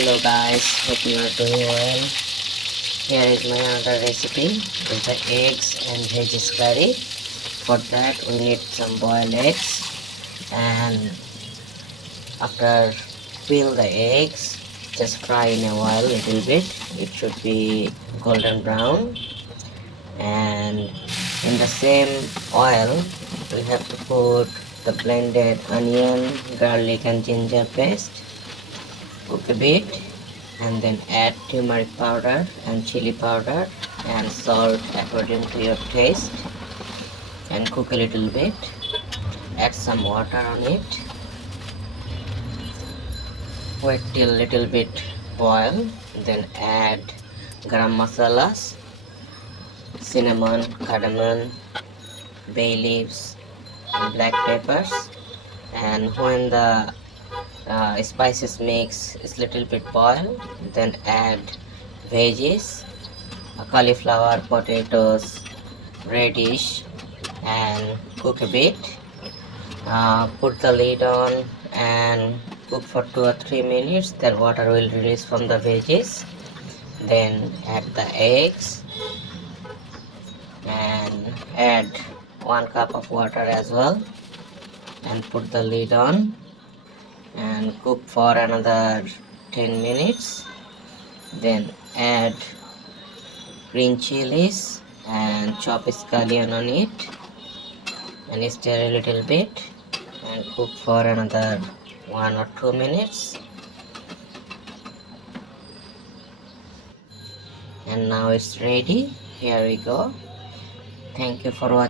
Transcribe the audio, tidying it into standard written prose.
Hello guys, hope you are doing well. Here is my another recipe with the eggs and veggies curry. For that we need some boiled eggs, and after peel the eggs, just fry in a while little bit. It should be golden brown, and in the same oil we have to put the blended onion, garlic and ginger paste. Cook a bit and then add turmeric powder and chili powder and salt according to your taste, and cook a little bit. Add some water on it. Wait till little bit boil, then add garam masalas, cinnamon, cardamom, bay leaves and black peppers. And when the spices mix is little bit boil, then add veggies, cauliflower, potatoes, radish, and cook a bit. Put the lid on and cook for 2 or 3 minutes. Then water will release from the veggies. Then add the eggs and add 1 cup of water as well, and put the lid on and cook for another 10 minutes. Then add green chilies and chop scallion on it and stir a little bit and cook for another 1 or 2 minutes. And now it's ready. Here we go. Thank you for watching.